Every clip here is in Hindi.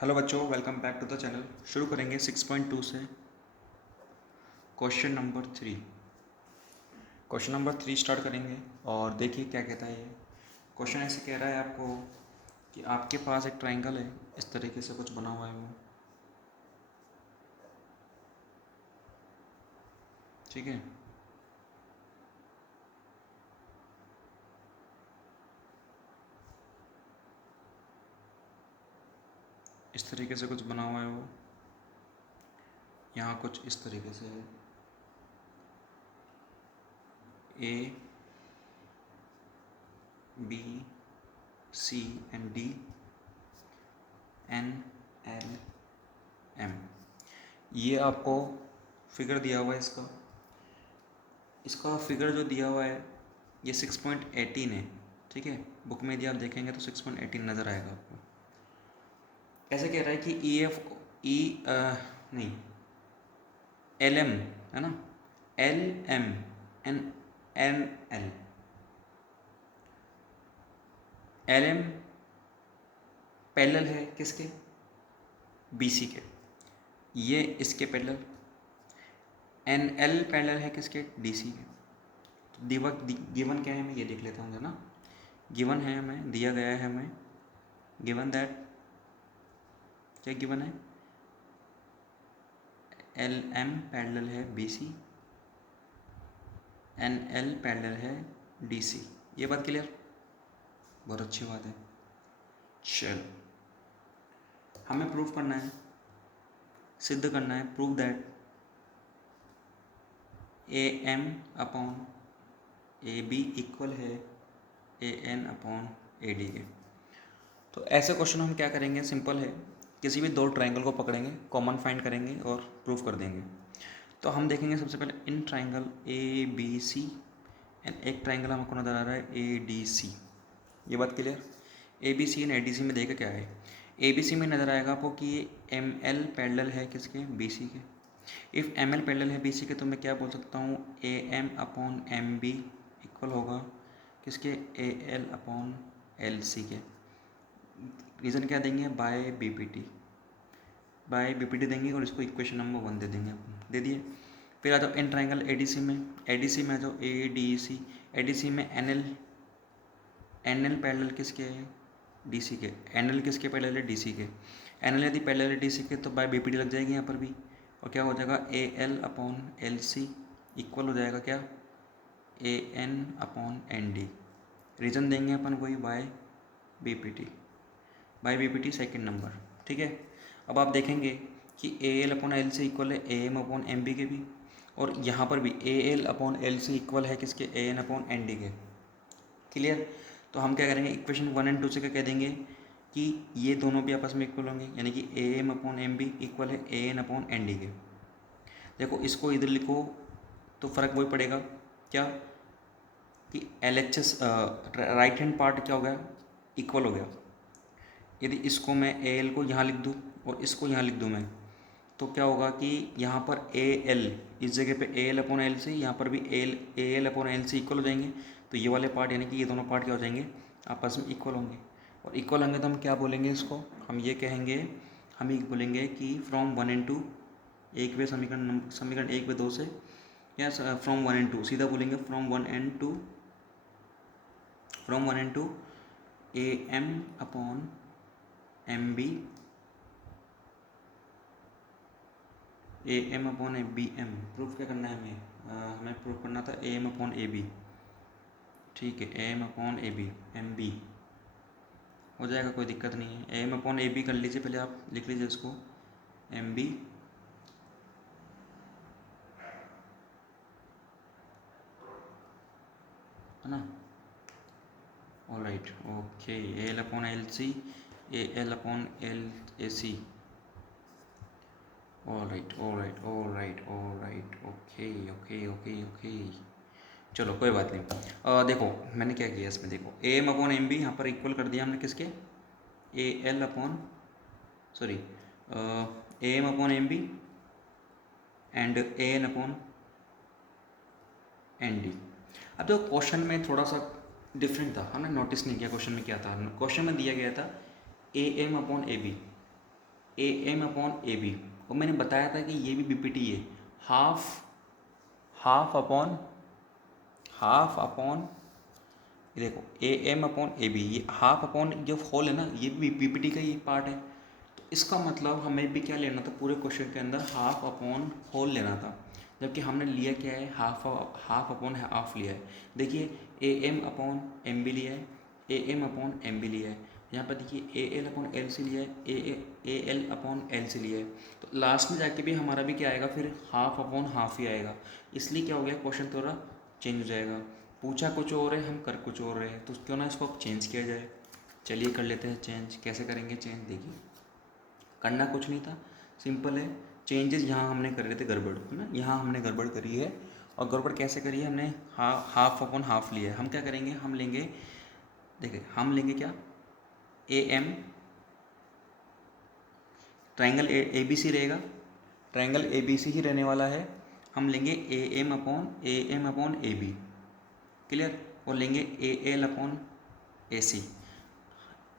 हेलो बच्चों, welcome back to the channel. शुरू करेंगे 6.2 से question number 3। Question number 3 start करेंगे और देखिए क्या कहता है ये क्वेश्चन। ऐसे कह रहा है आपको कि आपके पास एक ट्रायंगल है, इस तरीके से कुछ बना हुआ है वो, ठीक है। इस तरीके से कुछ बना हुआ है वो, यहाँ कुछ इस तरीके से है, A B C and D N L M. ये आपको फिगर दिया हुआ है। इसका इसका फिगर जो दिया हुआ है ये 6.18 है, ठीक है। बुक में यदि आप देखेंगे तो 6.18 नज़र आएगा आपको। ऐसे कह रहा है कि ई एफ ई नहीं एल एम है ना, L M N N L L M parallel है किसके, बी सी के। ये इसके पैरेलल, एन एल पैरेलल है किसके, डी सी के। तो गिवन क्या है, मैं ये देख लेता हूँ ना। गिवन है, हमें दिया गया है, हमें गिवन दैट, क्या गिवन है, एल एम पैरेलल है B C, N L parallel है डी सी। ये बात क्लियर, बहुत अच्छी बात है। चलो, हमें प्रूफ करना है, सिद्ध करना है, prove that A M upon A B equal है A N upon A D के। तो ऐसे क्वेश्चन हम क्या करेंगे, सिंपल है, किसी भी दो ट्रायंगल को पकड़ेंगे, कॉमन फाइंड करेंगे और प्रूफ कर देंगे। तो हम देखेंगे सबसे पहले इन triangle A B C and एक ट्रायंगल हमको नज़र आ रहा है ए डी सी। ये बात clear. A B C and A D C में देखा क्या है, ए बी सी में नज़र आएगा आपको कि ये एम एल पैरेलल है किसके, बी सी के। इफ़ एम एल पैरेलल है बी सी के तो मैं क्या बोल सकता हूँ, A M upon M B equal होगा किसके, A L upon L C के। रीज़न क्या देंगे, by B P T, by B P T देंगे और इसको इक्वेशन नंबर 1 दे देंगे, अपन दे दिए। फिर आ जाओ in triangle A D C में, ए डी सी में आ जाओ ए डी सी, ए डी सी में N L, N L parallel किसके है, डी सी के। एन एल किसके पैरेलल है, डी सी के। एन एल यदि पैरेलल है डी सी के तो बाय बी पी टी लग जाएगी यहाँ पर भी, और क्या हो जाएगा, A L upon L C equal हो जाएगा क्या, A N upon N D. Reason देंगे अपन वही, by B P T, by B P T second number, ठीक है। अब आप देखेंगे कि ए एल अपॉन एल से इक्वल है A M upon M B के भी, और यहाँ पर भी ए एल अपॉन एल से इक्वल है किसके, A N upon N D के। क्लियर। तो हम क्या करेंगे, इक्वेशन 1 एंड 2 से क्या कह देंगे कि ये दोनों भी आपस में इक्वल होंगे, यानी कि A M upon M B equal है A N upon N D के। देखो इसको इधर लिखो तो फ़र्क वही पड़ेगा क्या, कि L H S right hand part क्या हो गया, इक्वल हो गया। यदि इसको मैं ए एल को यहाँ लिख दूँ और इसको यहाँ लिख दूँ मैं, तो क्या होगा कि यहाँ पर ए एल इस जगह पे A L upon L C, यहाँ पर भी A L upon L C equal हो जाएंगे। तो ये वाले पार्ट यानी कि ये दोनों पार्ट क्या हो जाएंगे, आपस में इक्वल होंगे। और इक्वल होंगे तो हम क्या बोलेंगे इसको, हम ये कहेंगे, हम ये बोलेंगे कि फ्रॉम 1 एंड 2, एक वे समीकरण 1 व 2 से, या फ्रॉम 1 एंड 2 सीधा बोलेंगे, from 1 and 2, from 1 and 2 A M upon M B, A M upon A B M. Proof क्या करना है हमें, हमें प्रूफ करना था A M upon A B, ठीक है। A M upon A B, M B हो जाएगा, कोई दिक्कत नहीं है। A M upon A B कर लीजिए, पहले आप लिख लीजिए इसको, एम बी है ना, all right, okay. A L upon L C, A L upon L A C, all right all right all right all right, okay okay okay okay. चलो कोई बात नहीं। देखो मैंने क्या किया इसमें, देखो A M upon M B यहाँ पर इक्वल कर दिया हमने किसके, A L upon, sorry, A M upon M B and A N upon N D. अब देखो क्वेश्चन में थोड़ा सा डिफरेंट था, हमने नोटिस नहीं किया क्वेश्चन में क्या था। क्वेश्चन में दिया गया था A M upon A B, A M upon A B, और मैंने बताया था कि ये भी बीपीटी है, हाफ अपॉन ये देखो A M upon A B, ये हाफ अपॉन जो होल है ना, ये भी बीपीटी का ही पार्ट है। तो इसका मतलब हमें भी क्या लेना था, पूरे क्वेश्चन के अंदर हाफ अपॉन होल लेना था, जबकि हमने लिया क्या है, हाफ अपॉन हाफ लिया है। देखिए A M upon M B लिया है, A M upon M B लिया है, यहाँ पर देखिए A L upon L C लिया है, A L upon L C लिया है। तो लास्ट में जाके भी हमारा भी क्या आएगा, फिर हाफ अपॉन हाफ ही आएगा। इसलिए क्या हो गया, क्वेश्चन थोड़ा चेंज हो जाएगा। पूछा कुछ और है, हम कर कुछ और रहे हैं, तो क्यों ना इसको अब चेंज किया जाए। चलिए कर लेते हैं चेंज। कैसे करेंगे चेंज, देखिए करना कुछ नहीं था, सिंपल है। चेंजेस यहाँ हमने कर रहे थे गड़बड़, है ना, यहाँ हमने गड़बड़ करी है। और गड़बड़ कैसे करी है, हमने हाफ अपॉन हाफ लिया है। हम क्या करेंगे, हम लेंगे, देखिए हम लेंगे क्या, A M, triangle A B C रहेगा, ट्राइंगल ए बी सी ही रहने वाला है। हम लेंगे A M upon A B, clear, और लेंगे A L upon A C,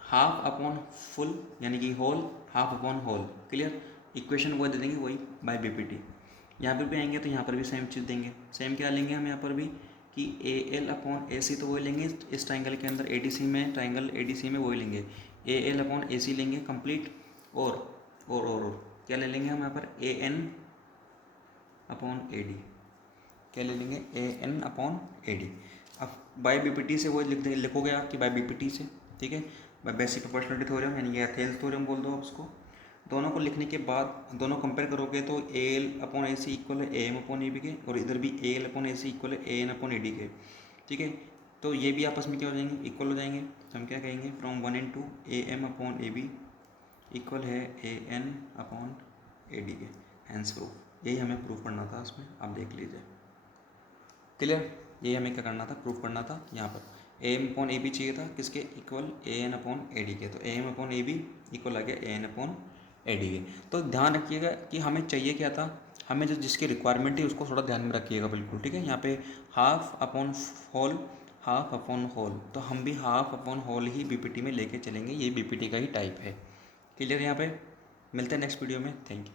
half upon full यानी कि whole, half upon whole, clear. Equation वो दे देंगे वही बाय बीपीटी। यहाँ पर भी आएंगे तो यहाँ पर भी सेम चीज़ देंगे। सेम क्या लेंगे हम यहाँ पर भी, कि ए एल अपॉन ए सी तो वही लेंगे इस ट्राइंगल के अंदर, ए डी सी में, ट्राइंगल ए डी सी में वही लेंगे, ए एल अपॉन ए सी लेंगे कंप्लीट। और क्या ले लेंगे हम यहाँ पर, ए एन अपॉन ए डी, क्या ले लेंगे, ए एन अपॉन ए डी। अब बाय बीपीटी से वो लिखोगे आप कि बाय बीपीटी से, ठीक है, बाय बेसिक प्रोपोर्शनलिटी थ्योरम यानी कि एथेल्स थ्योरम बोल दो आप उसको। दोनों को लिखने के बाद दोनों कंपेयर करोगे तो A L upon A C equal है A M upon A B के, और इधर भी A L upon A C equal है A N upon A D के, ठीक है। तो ये भी आपस में क्या हो जाएंगे, इक्वल हो जाएंगे। तो हम क्या कहेंगे, from 1 and 2 A M upon A B equal है A N upon A D के, हैंस प्रूफ। यही हमें प्रूफ करना था इसमें, आप देख लीजिए, क्लियर। यही हमें क्या करना था, प्रूफ करना था। यहाँ पर A M upon A B चाहिए था, किसके equal, A N upon A D के, तो A M upon A B equal आ गया A N upon A D के। तो ध्यान रखिएगा कि हमें चाहिए क्या था, हमें जो जिसकी रिक्वायरमेंट है उसको थोड़ा ध्यान में रखिएगा बिल्कुल, ठीक है। यहाँ पे half upon whole, half upon whole, तो हम भी हाफ अपॉन होल ही बीपीटी में लेके चलेंगे, ये बीपीटी का ही टाइप है, क्लियर। यहाँ पे मिलते हैं नेक्स्ट वीडियो में, थैंक यू।